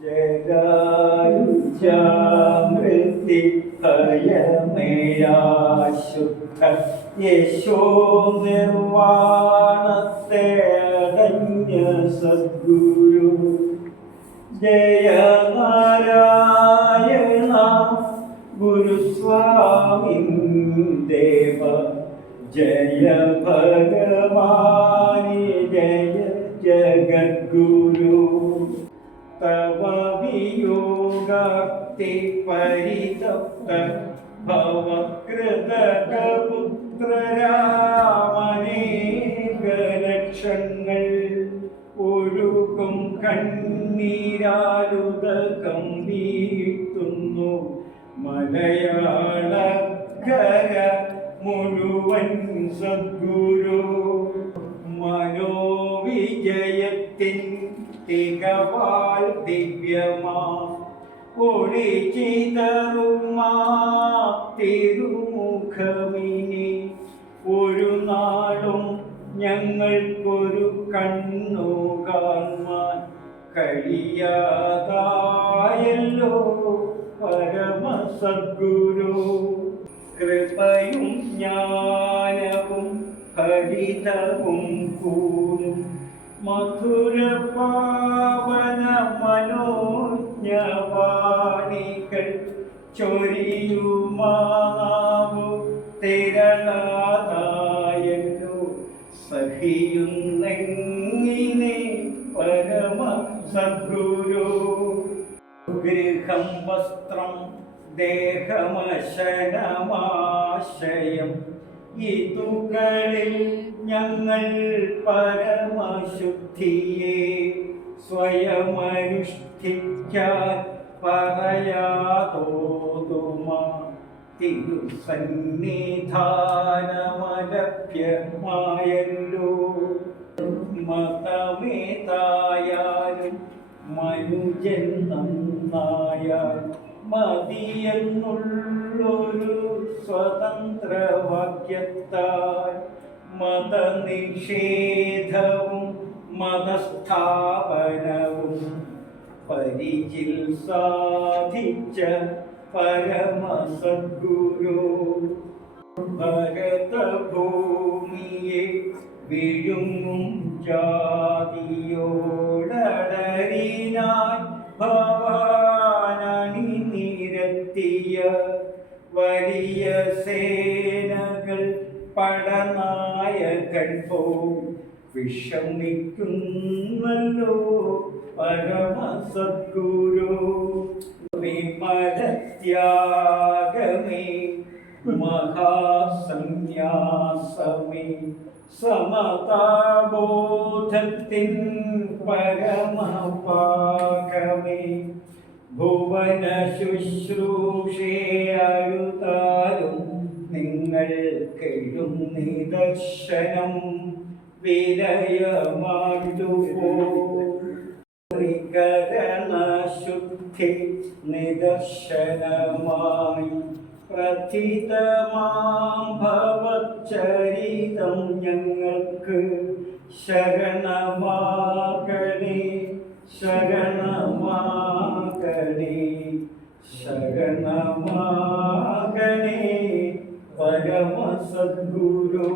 ജഗാരുചാമൃതി ഹയമേയാശുദ്ധ യേശോ നിർവാണത്തെ അടഞ്ഞ സദ്ഗുരു ജയ നാരായണ ഗുരുസ്വാമി ദേവ ജയ ഭഗവാനി ജയ ജഗദ്ഗുരു. തവ വിയോഗാക്തി പരിതപ്ത ഭവകൃതപുത്രരാമനേക ലക്ഷങ്ങൾ ഒഴുകും കണ്ണീരാലുതകം വീട്ടുന്നു മലയാളക്കര മുഴുവൻ സദ്ഗുരു. മനോവിജയത്തിൻ തികവാൽ ദിവ്യമാ. ഒളി ചിതറുമാ തിരുമുഖമിനി ഒരു നാളും ഞങ്ങൾക്കൊരു കണ്ണു കാണാൻ കഴിയാതായല്ലോ പരമസദ്ഗുരു. കൃപയും ജ്ഞാനവും ഹരിതവും കൂടും മധുര പാവന മനോജ്ഞവാണികൾ ചൊരിയുമാവു തിരളാതായു സഹിയുന്നെങ്ങിനെ പരമ സദ്ഗുരു ഗൃഹം വസ്ത്രം ദേഹമശനമാശയം ഇതുകളിൽ ഞങ്ങൾ പരമശുദ്ധിയെ സ്വയമനുഷ്ഠിക്കാൻ പറയാതോതുമാ. തിരുസന്നിധാനമലഭ്യമായല്ലോ. മതമേതായാലും മനുജൻ നന്നായാൽ മതിയെന്നുള്ളൊരു സ്വതന്ത്രവാക്യത്താൽ മതനിഷേധവും മതസ്ഥാപനവും പരിചിൽ സാധിച്ച പരമസദ്ഗുരു. ഭരതഭൂമിയെ വിഴുങ്ങും ജാതിയോടടരിനാൻ ഭവാനണി നിരത്തിയ വലിയ സേനകൾ പടനായകൻ പോ വിഷമിക്കുന്നല്ലോ. പരമസദ്ഗുരു വിമലത്യാഗമേ മഹാസന്യാസമേ. സമതാബോധത്തിൻ പരമപാകമേ ഭുവന ശുശ്രൂഷേ അഴുതാലും നിങ്ങൾ കെഴും നിദർശനം. വിലയമാണ്ടുപോ ത്രികരണശുദ്ധി നിദർശനമായി പ്രഥിതമാം ഭവച്ചരിതം ഞങ്ങൾക്ക് ശരണമാകണേ ശരണമാകണേ ശരണമാകണേ. പരമസദ്ഗുരു